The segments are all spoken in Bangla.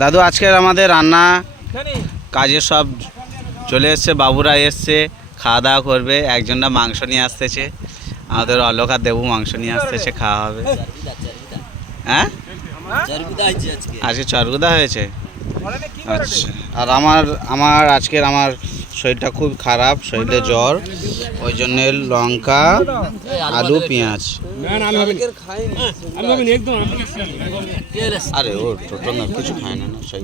দাদু আজকের আমাদের রান্না কাজের সব চলে এসছে, বাবুরা এসছে, খাওয়া দাওয়া করবে। একজনটা মাংস নিয়ে আসতেছে, আমাদের অলোক আর দেবু মাংস নিয়ে আসতেছে, খাওয়া হবে। হ্যাঁ আজকে চরগুদা হয়েছে। আচ্ছা, আর আমার আজকের আমার শরীরটা খুব খারাপ, শরীরে জ্বর, ওই জন্য লঙ্কা আলু পেঁয়াজ। আরে ও টোটাল না কিছু খায় না, সেই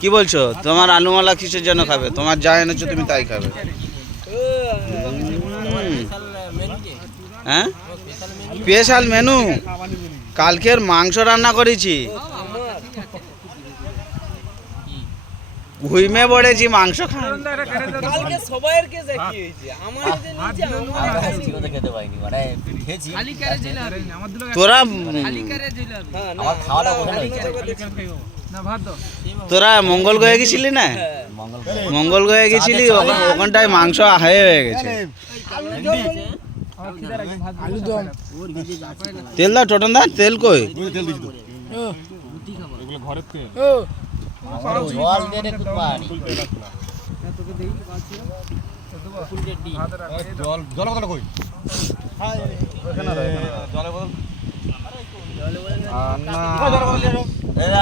কি বলছো? তোমার আলুমালা কিসের জন্য খাবে? তোমার যা এনেছো তুমি তাই খাবে। হ্যাঁ স্পেশাল মেনু, কালকের মাংস রান্না করেছি, ঘুইমে পড়েছি মাংস খাই। তোরা মঙ্গল গয়ে গেছিলি না? মঙ্গল গয়ে গেছিলি, ওখানটায় মাংস হয়ে গেছে। তেল দাও টোটন দা, তেল কই?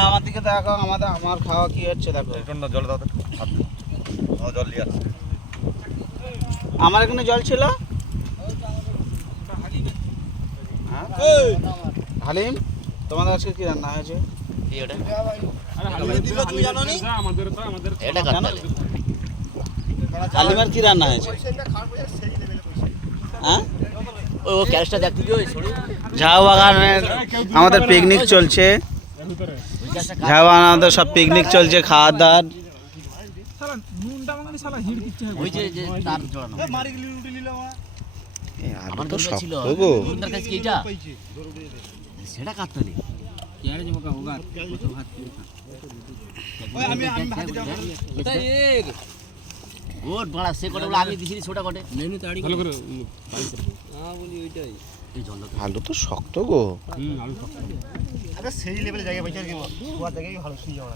আমার দিকে দেখো, আমার খাওয়া কি হচ্ছে দেখো। আমার এখানে জল ছিল। হালিম, তোমাদের আজকে কি রান্না হয়েছে? হালিমার কি রান্না হয়েছে? ঝাউ বাগানের আমাদের পিকনিক চলছে, ঝাউ বাগান আমাদের সব পিকনিক চলছে, খাওয়া দাওয়ার। আলু তো শক্ত গো। আলু তো শক্ত গো। সেই লেভেলে জায়গা পাইছে আর কি, কুয়ার জায়গায় ভালো শুয়ে যাওয়া।